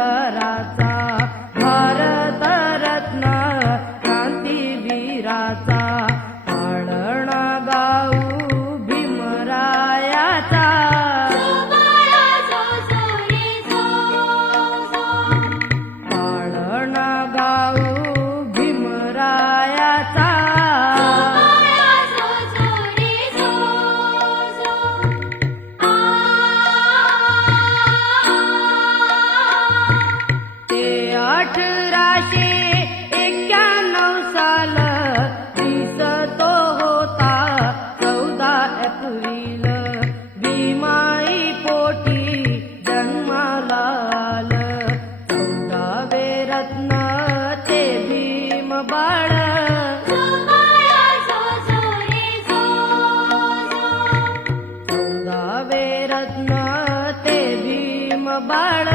घराचा भारतरत्न क्रांतीवीराचा पाळणा गाऊ भीमरायाचा पाळणा गाऊ भीमरायाचा ते 1891 साल दिसतो होता 14 एप्रिल भीमाई पोटी जन्माला आलं 14वे रत्न ते भीम बाळ 14वे रत्न ते भीम बाळ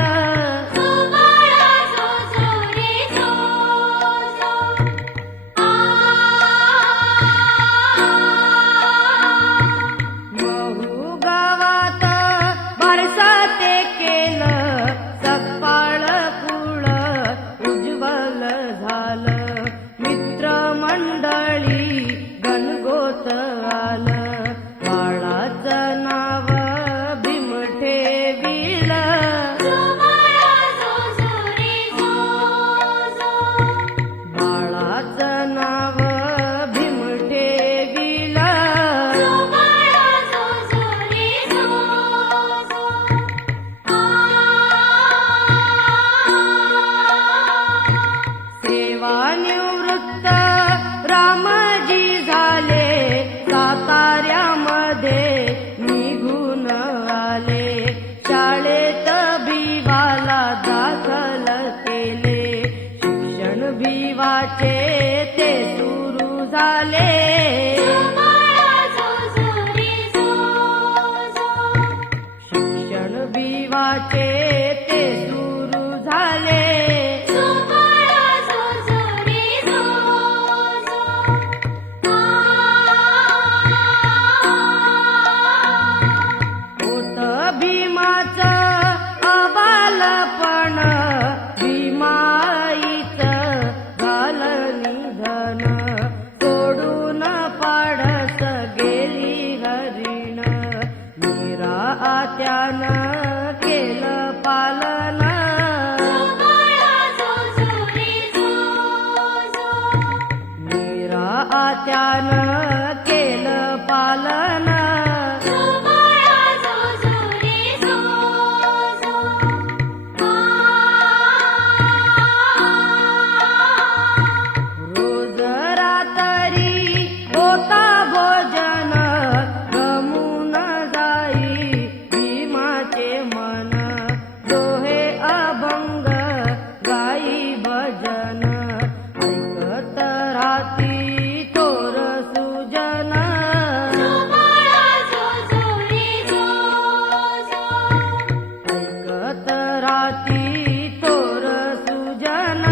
महू गावात बारसाते केलं सकाळ कुळ उज्ज्वल झालं मित्रमंडळी गणगोत आलं बाळाचं नाव भीम ठेविलं बाळाचं नाव भीम ठेविलं सेवानिवृत्त रामजी झाले साताऱ्यामध्ये निघून आले शाळेत भिवाला दाखल केले शिक्षण भिवाचे ते सुरू झाले शिक्षण भिवाचे ते सुरू झाले होत भीमाचं अबालपण भीमाईचं झालं निधन सोडून पाडस गेली हरिण मीरा आत्यानं केलं पालन मीरा आत्यानं केलं पालन रोज रात्री होता भोजन गमून जाई भीमाचे मन दोहे अभंग गाई भजन ऐकत राती थोर सुजन ऐकत राती थोर सुजन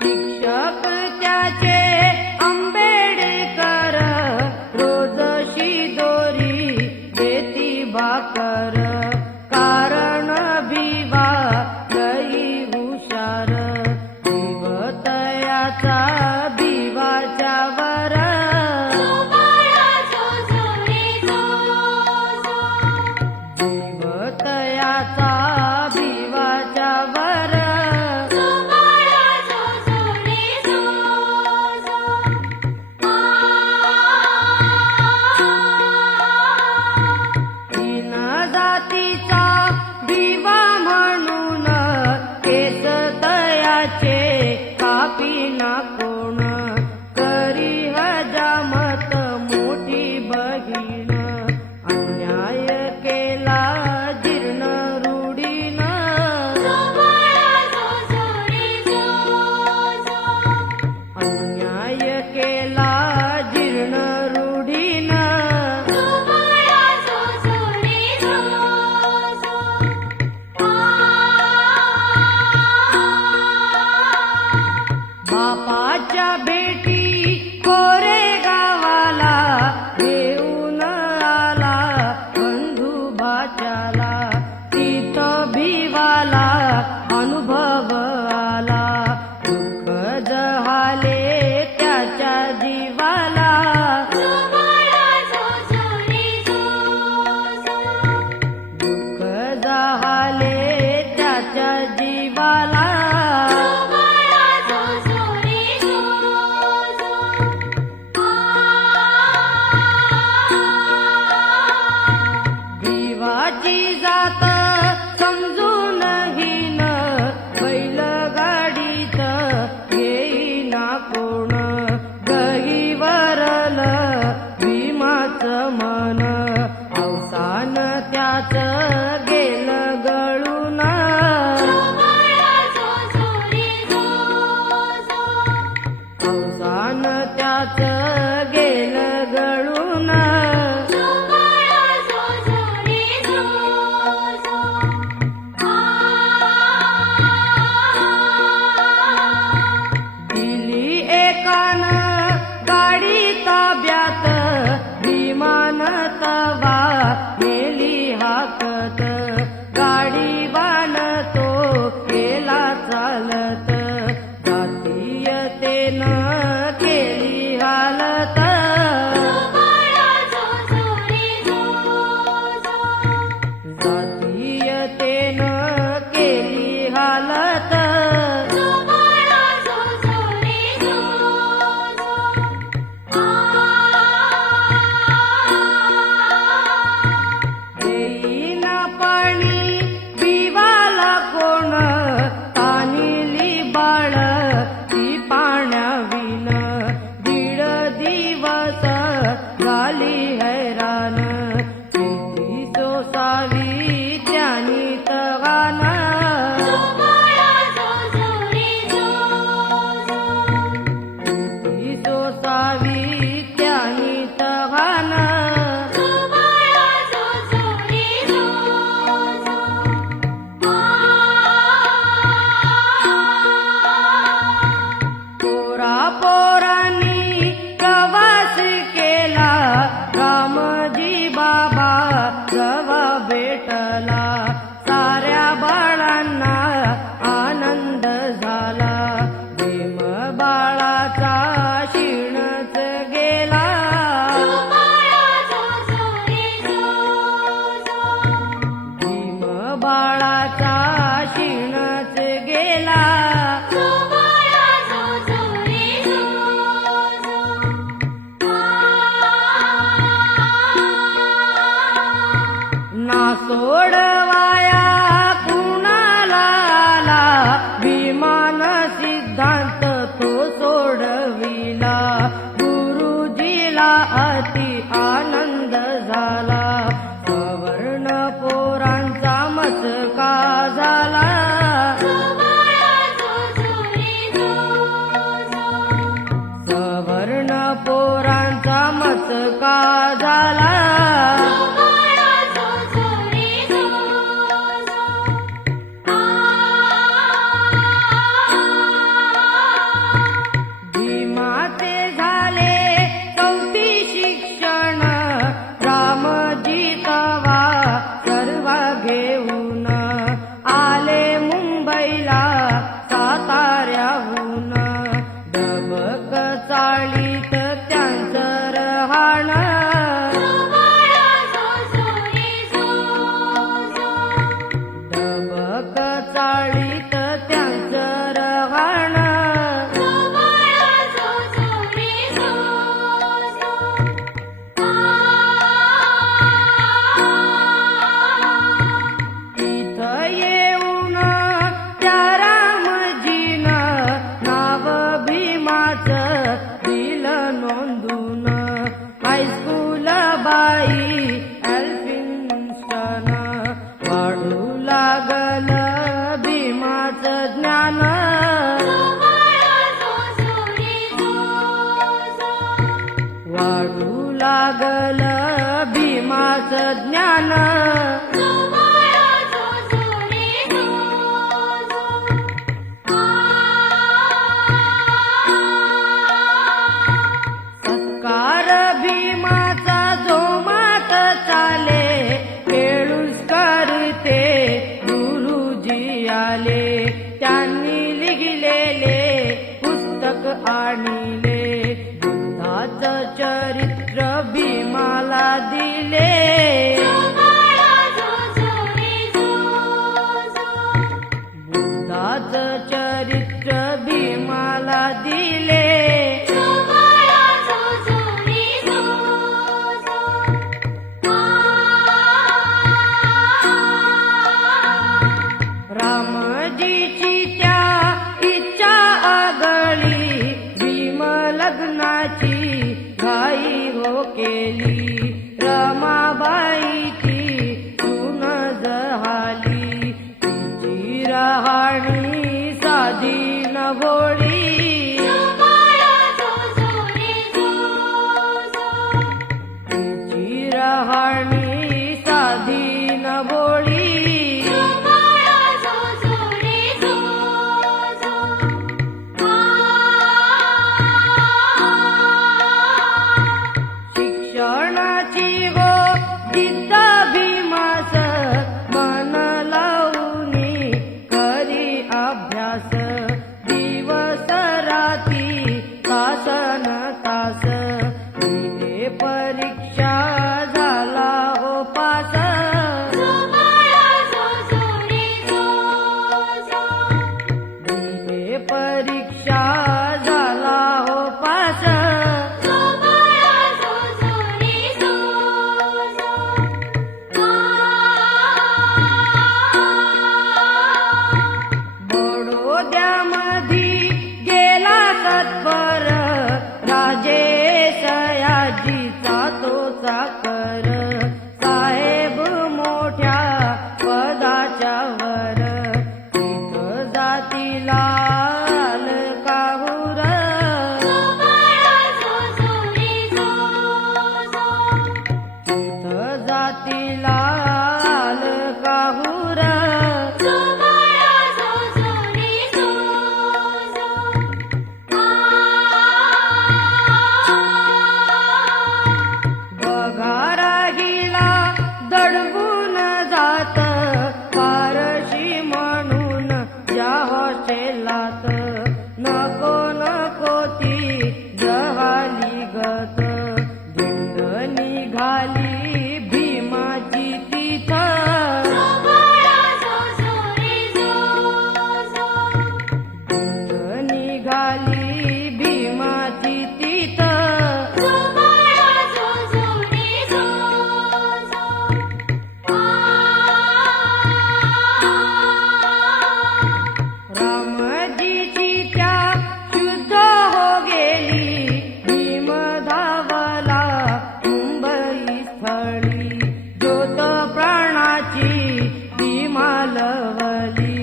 शिक्षक त्याचे आंबेडकर रोज शिदोरी देती भाकर कारण भिवा लई हुशार जीवतयाचा भिवाच्या वर जीवतयाचा भिवाच्या वर तीन जातीचा भिवा म्हणून केस तयाचे कापीना कोण करी हजामत मोठी बहीण अन्याय केला जीर्ण रूढीनं अन्याय केला जीर्ण रूढीनं बापाच्या भेटी कोरे गावाला घेऊन आला बंधू भाच्याला, तिथं भिवाला अनुभव आला, दुःख जहाले त्याच्या जीवाला, दुःख जहाले त्याच्या जीवाला, जीवाची जात समजून घेईन बैलगाडीत घेईना कोण, गहीवरल भीमाचं मन, अवसान त्याच गेलं गळून, अवसान त्याच गेलं गळून, दिली एकान गाडी ताब्यात विमान तवा नेली हाकत, गाडी तो केला चालत, जातीयतेनं केली हालत, जातीयतेनं केली हालत, देईना पाणी पिवाला कोण, तानिली बाळ ती पाण्याविन, दीड दिवस झाली हैराण, किती सोसावी त्यानी तगान, किती सोसावी त्यानी तगान, पोरांनी प्रवास केला, रामजी बाबा जवा भेटला, साऱ्या बाळांना आनंद झाला, भीम बाळाचा शिणच गेला, भीम बाळाचा शिणच गेला, ना सोडवाया कुणाला आला, विमान सिद्धांत तो सोडविला, गुरुजीला अति आनंद झाला, सवर्ण पोरांचा मचका झाला, सवर्ण पोरांचा मचका झाला, भीमाचे झाले चौथी शिक्षण, रामजी तवा सर्व घेऊन आले मुंबईला साताऱ्याहून, डबक चाळीत त्यांचं रहाण, डबक चाळीत त्यांचं रहाण, इथं येऊन त्या रामजीन नाव भीमाचं दिलं नोंदून, हायस्कूल बाई एल्फिन्स्टन, वाढू लागल भीमाचं ज्ञान, वाढू लागल भीमाचं ज्ञान, चरित्र भीमाला दिले, बुद्धाचं चरित्र भीमाला दिले, रामजीची त्या इच्छा आगळी, भीम लग्नाची घाई हो केली, रमाबाई ती सून जहाली, तिची रहाणी साधी न भोळी, तिची रहाणी साधी न भोळी, शिक्षणाची वो जिद्द भीमास, मन लावूनी करी अभ्यास, दिवस राती तासन तास, दिले परीक्षा झाला हो पास, दिले परीक्षा झाला हो पास, बडोद्यामधी गेला तत्पर, राजे सयाजीचा तो चाकर, साहेब मोठ्या पदाच्या वर, तिथं जातीला काहूर, तिथं जातीला काहूर, राहिला दडवून जात, फारशी म्हणून ज्या हॉस्टेलात, नको नको ती जहाली गत, धिंड निघाली भीमाची तिथं, धिंड निघाली भीमाची तिथं, रामजीची त्या शुद्ध हो गेली, भीम धावला मुंबई स्थळी, ज्योत प्राणाची भीमालवली,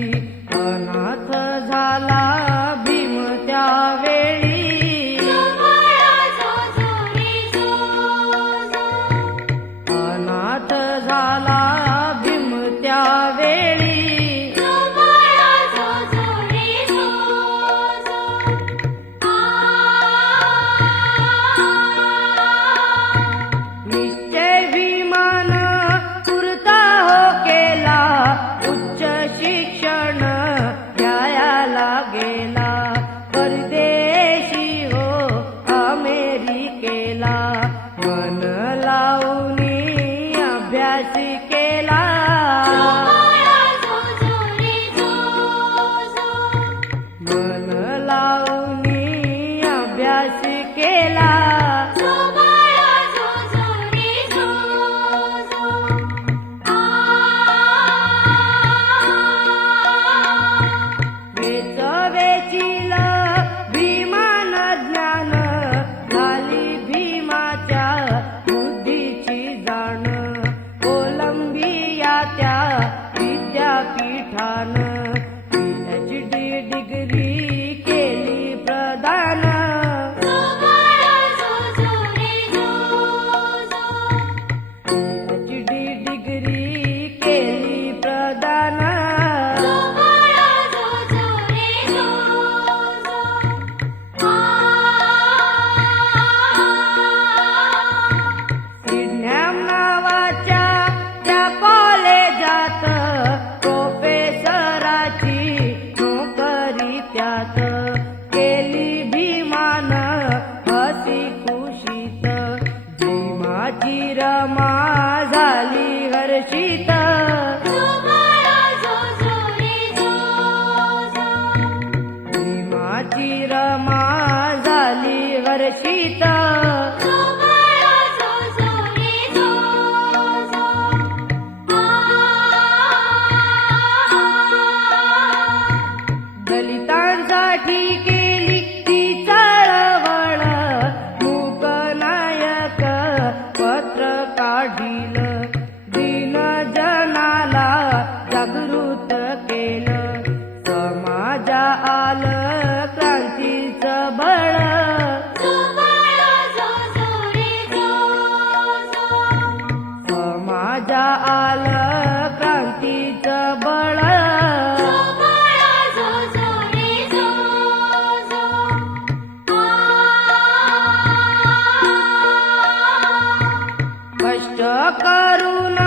अनाथ झाला भीम त्यावेळी, अनाथ झाला भीम त्यावेळी, निश्चय भीमान पुरता हो केला, उच्च शिक्षण घ्यायला गेला, परदेशी हो अमेरिकेला, मन लावूनी अभ्यास केला, मन लावूनी अभ्यास केला, वेचील भीमान ज्ञान, झाली भीमाच्या बुद्धीची जाण, कोलंबिया त्या विद्यापीठान, PhD डिग्री केली प्रदान, चित दलितांसाठी केली ती चळवळ मूकनायक पत्र काढील दीन जनाला जागृत केलं समाजा आलं क्रांतीचं बळ समाजा आलं क्रांतीचं बळ कष्ट करून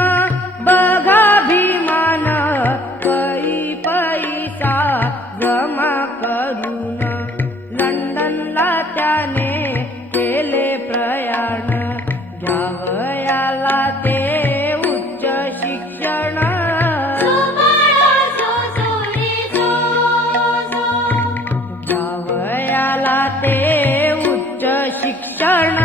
बघा भीमान पै पैसा जमा करून लंडनला त्याने केले प्रयाण घ्यावयाला ते उच्च शिक्षण घ्यावयाला ते उच्च शिक्षण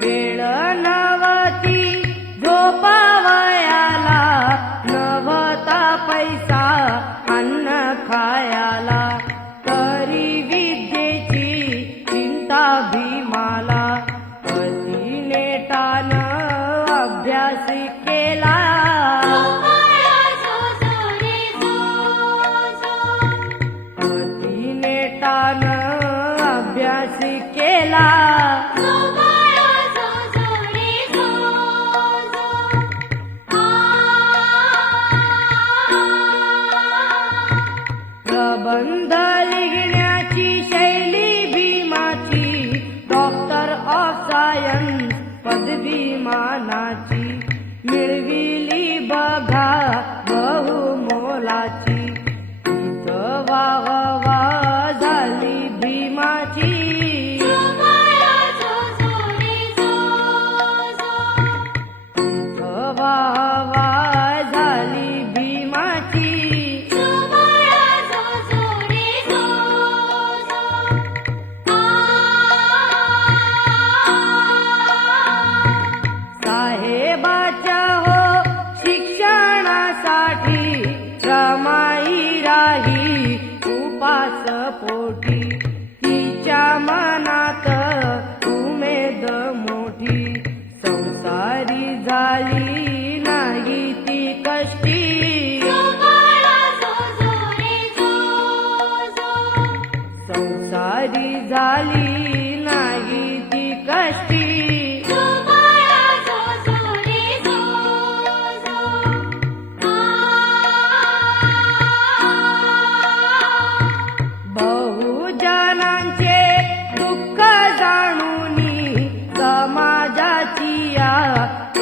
वेळ नवती झोपावयाला नवता पैसा अन्न खायाला तरी विद्येची चिंता भीमाला अति नेटानं अभ्यास केला अति नेटानं अभ्यास केला प्रबंध लिहिण्याची शैली भीमाची डॉक्टर ऑफ सायन्स पदवी मानाची मिळविली बघा बहुमोलाची तिचं वाहवा झाली भीमाची तिचं वाहवा झाली भीमाची साहेबाच्या हो शिक्षणासाठी रमाई राही उपास पोटी तिच्या मनात उमेद मोठी संसारी झाली नाही ती कष्टी संसारी झाली नाही ती कष्टी बहुजनांचे दुःख जाणूनी समाजाची या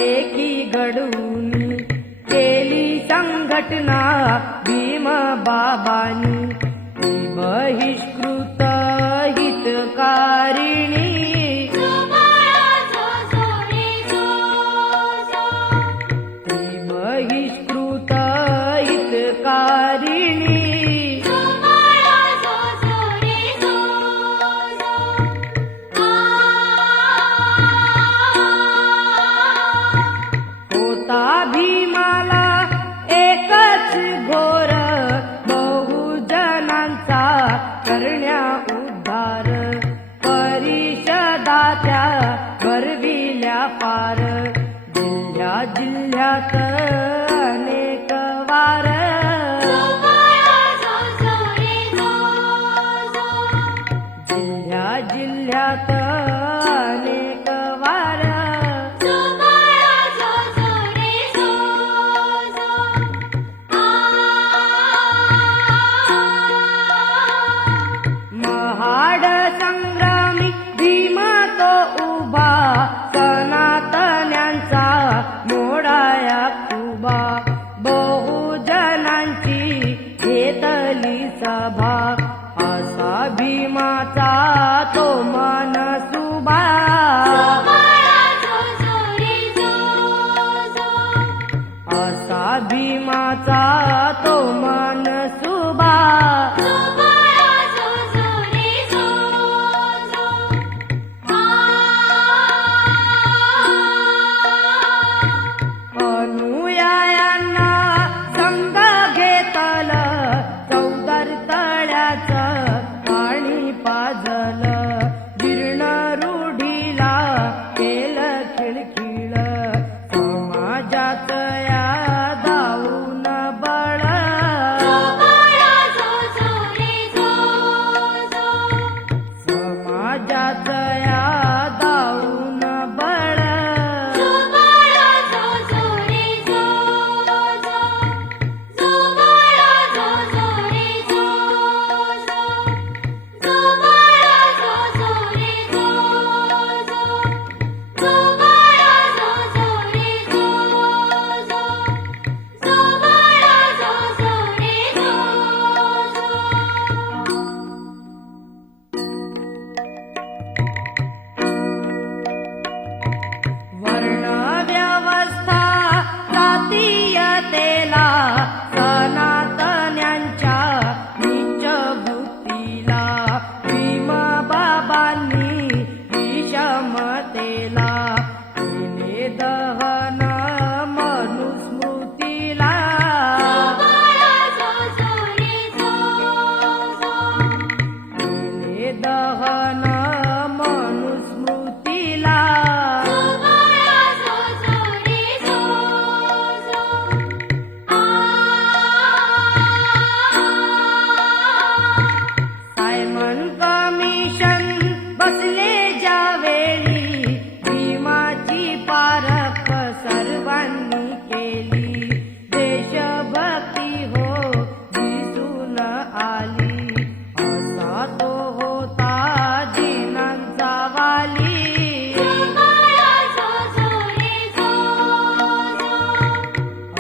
एकी घडवून केली संघटना भीम बाबांनी ती बहिष्कृत हितकारिणी ती बहिष्कृत हितकारिणी होता भीमाला एकच घोर बहुजनांचा करण्या उद्धार परिषदा त्या भरविल्या पार जिल्ह्या जिल्ह्यात अनेक वार जिल्ह्या जिल्ह्यात अनेक वार महाड संग्रामी भीमा तो उभा सनातन्यांचा मोडाया खुबा बहुजनांची घेतली सभा असा भीमाचा तो मनसुबा भीमाचा तो मनसुबा अनुयायांना संग घेतल चौदर तळ्याचं पाणी पाजल जीर्ण रूढीला केलं खिळखिळ समाजात या दाऊन बळ समाजात या दाऊन बळ वर्णव्यवस्था जातीयतेला सनातन्यांच्या नीच वृत्तीला भीमबाबांनी विषमतेला केले दहन मनुस्मृतीला केले दहन मनुस्मृतीला सायमन कमिशन बसले ज्यावेळी भीमाची पारख सर्वांनी केली देशभक्ती हो दिसून आली असा तो होता जिनांचा वाली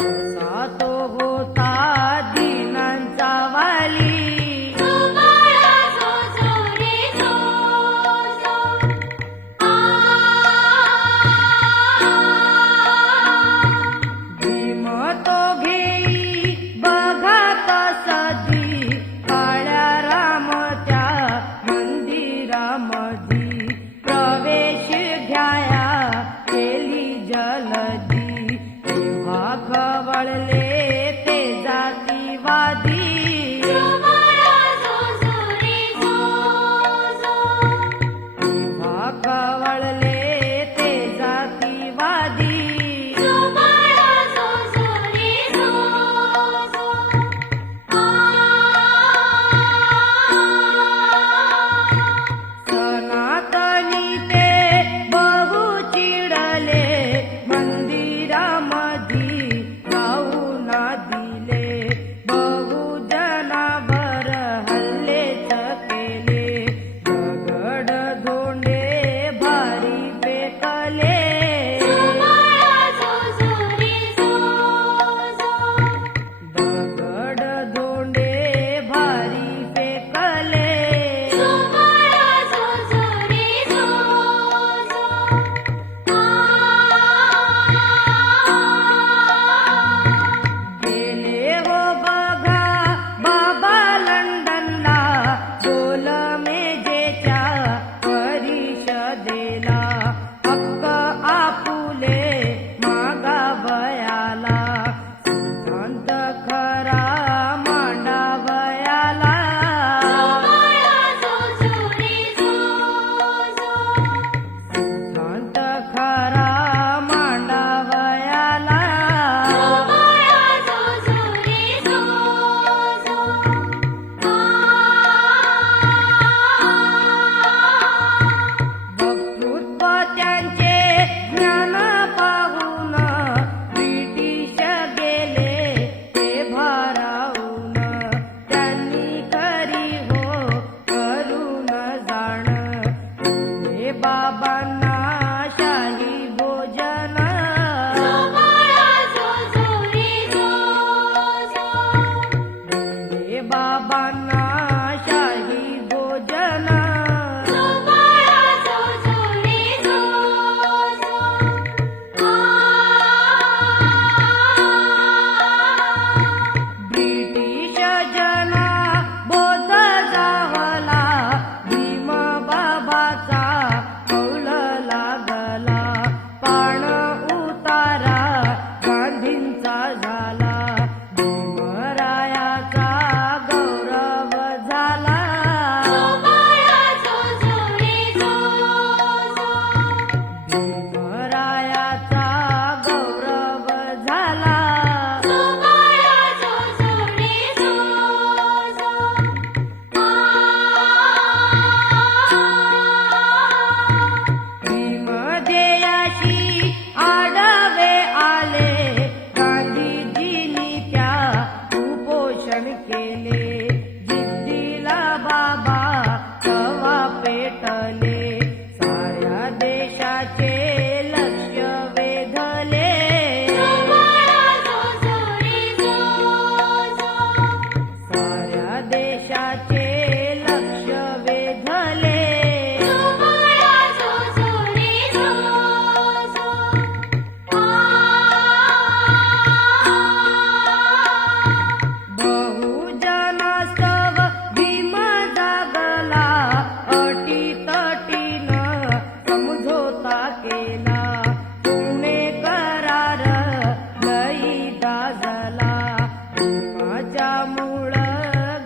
असा तो होता दिनांचा वाली भीम तो घेई बघा कसदी काळ्या रामच्या मंदिरामधी प्रवेश घ्याया केली जलदी तेव्हा खवळले ते जातीवादी तेव्हा खवळले ते जातीवादी सनातनी ते बहु चिडले मंदिरामधी जाऊन गाजला माझ्या मूळ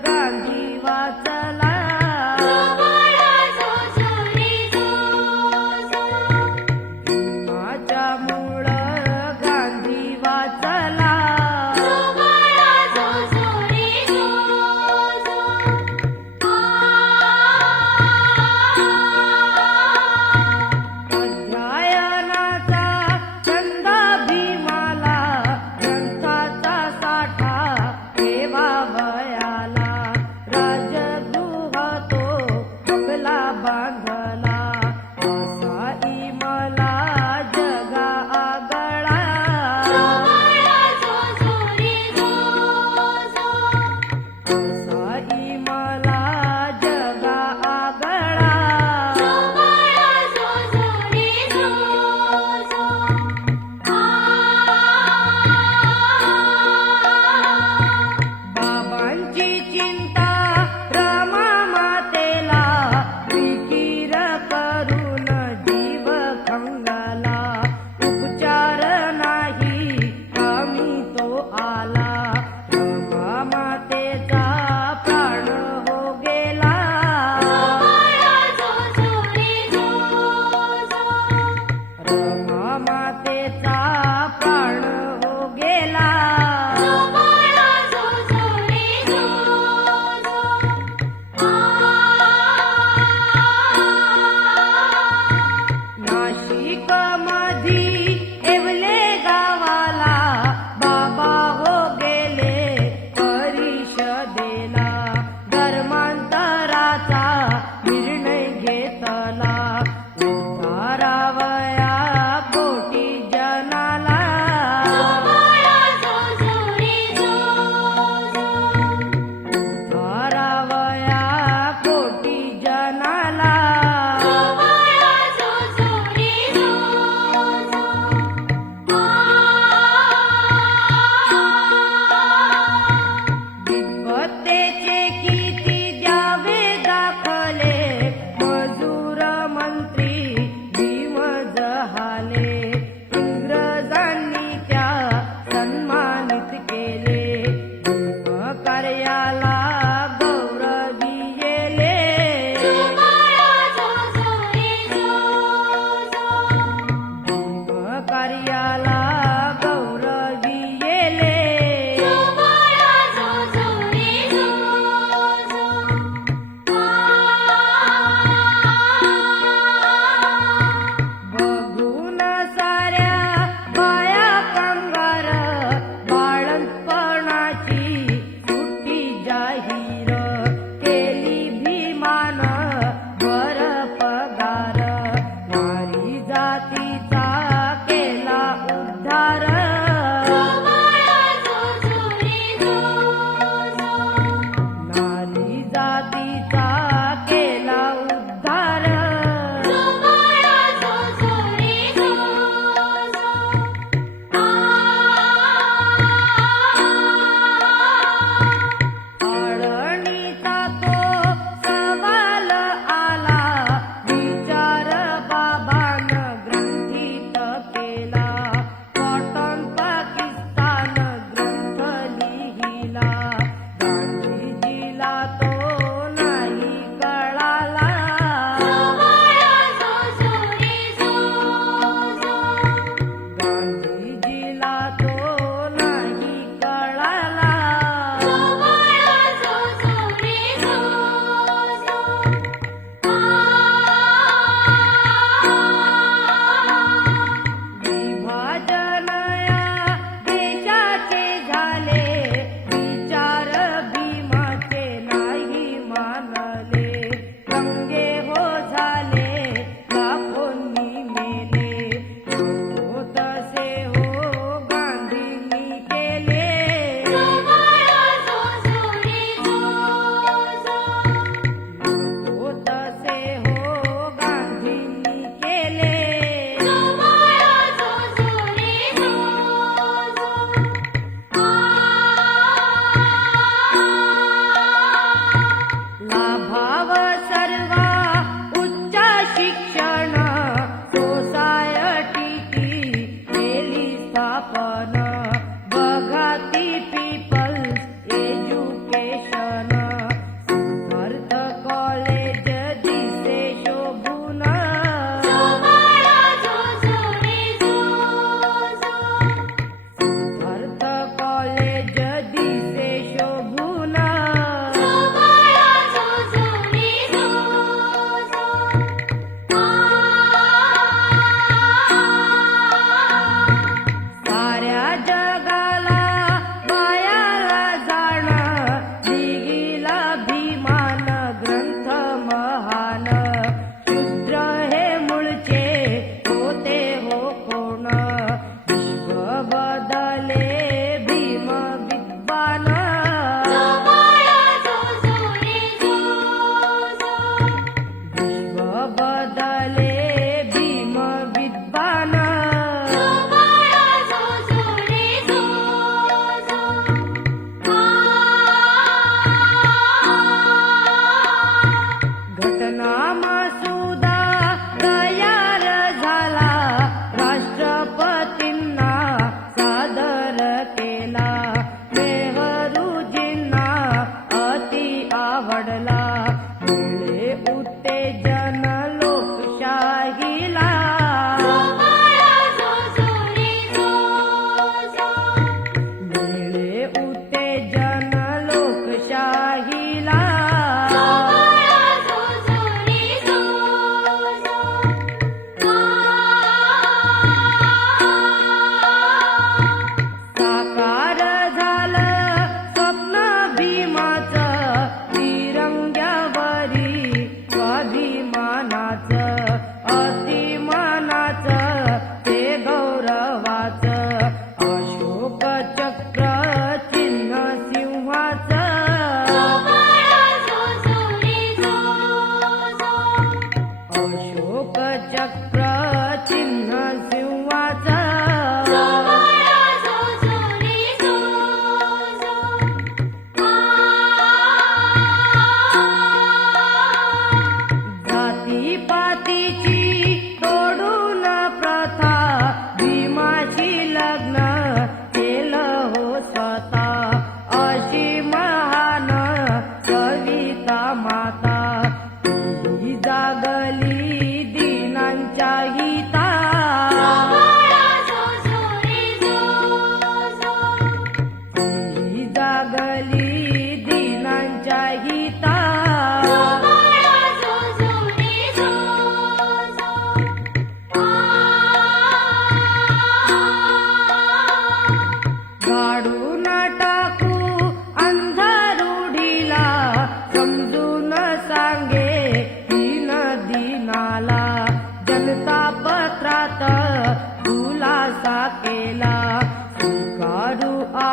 गांधी वाचला माझ्या मूळ गांधी वाचला अध्ययनाचा छंद भीमाला ग्रंथाचा साठा ठेवावयाला राजगृह तो बंगला बांधला असा इमला जगा आगळा असा इमला जगा आगळा बाबांची चिंता रमा मातेला विकीर करून जीव खंगला उपचार नाही कामी तो आला रमा मातेचा प्राण हो गेला रमा मातेचा प्राण हो गेला नाशिक मधी येवले गावाला बाबा हो गे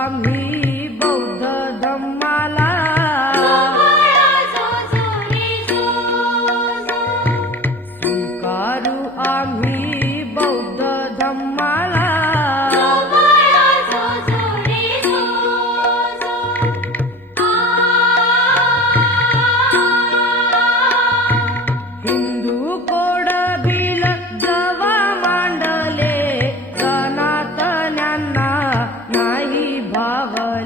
आम्ही बौद्ध धम्माला स्वीकारू आम्ही बौद्ध धम्माला हिंदू कोड बिल जवा मांडले सनातन्यांना नाही भावले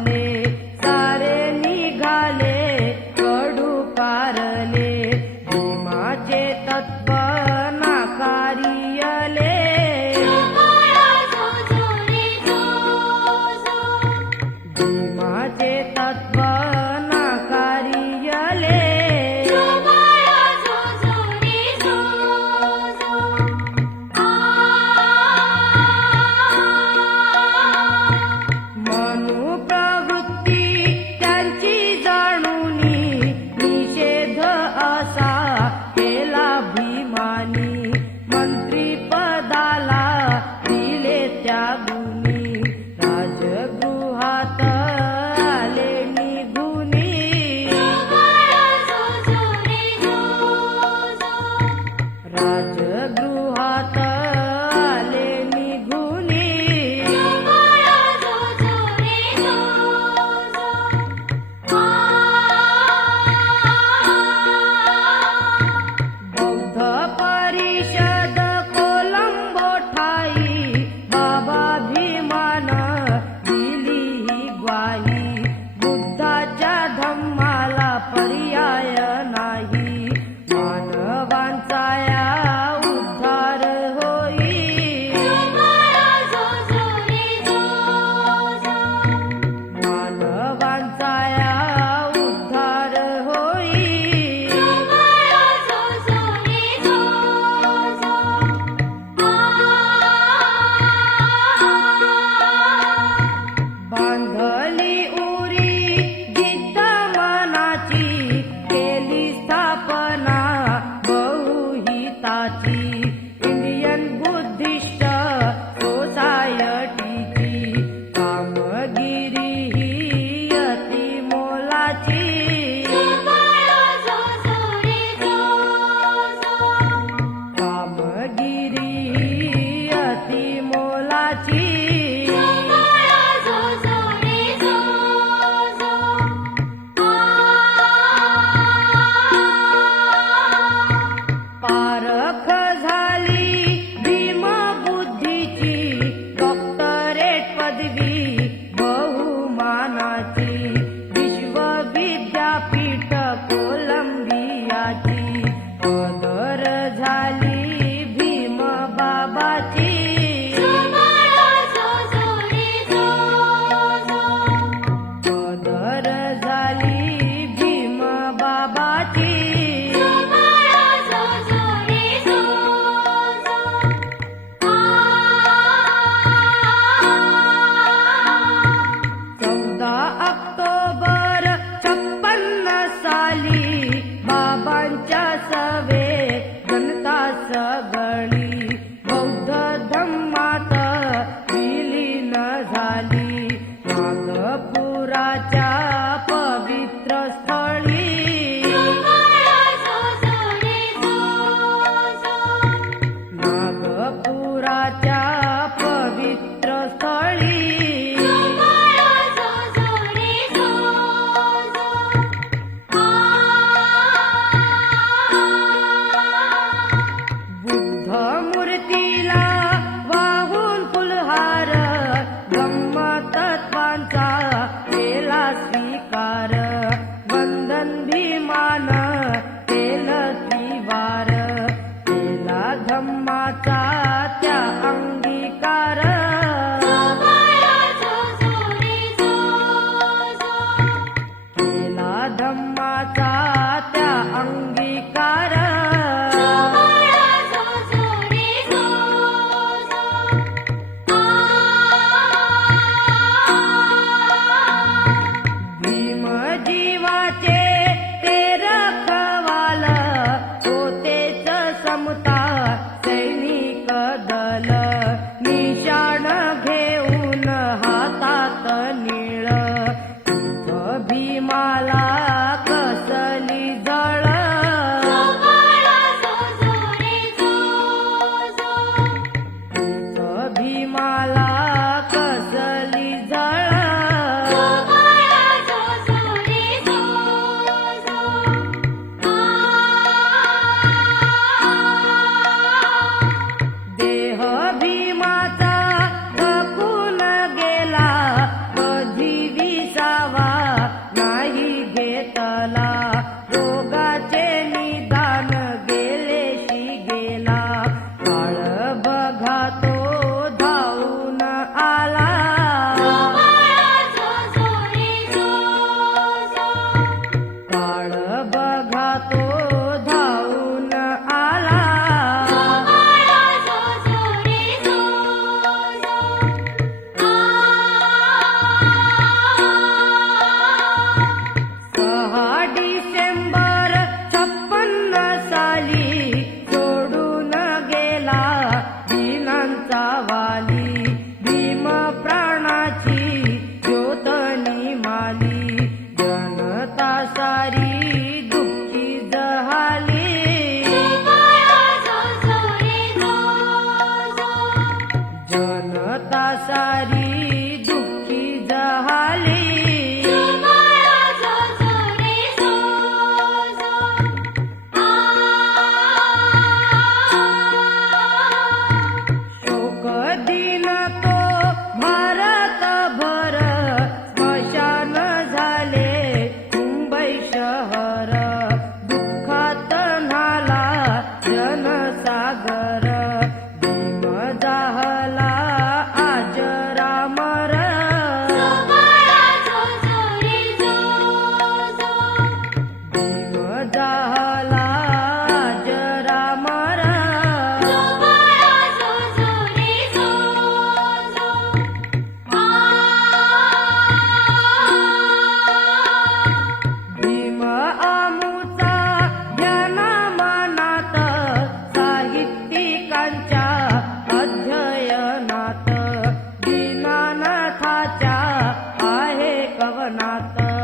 भवनात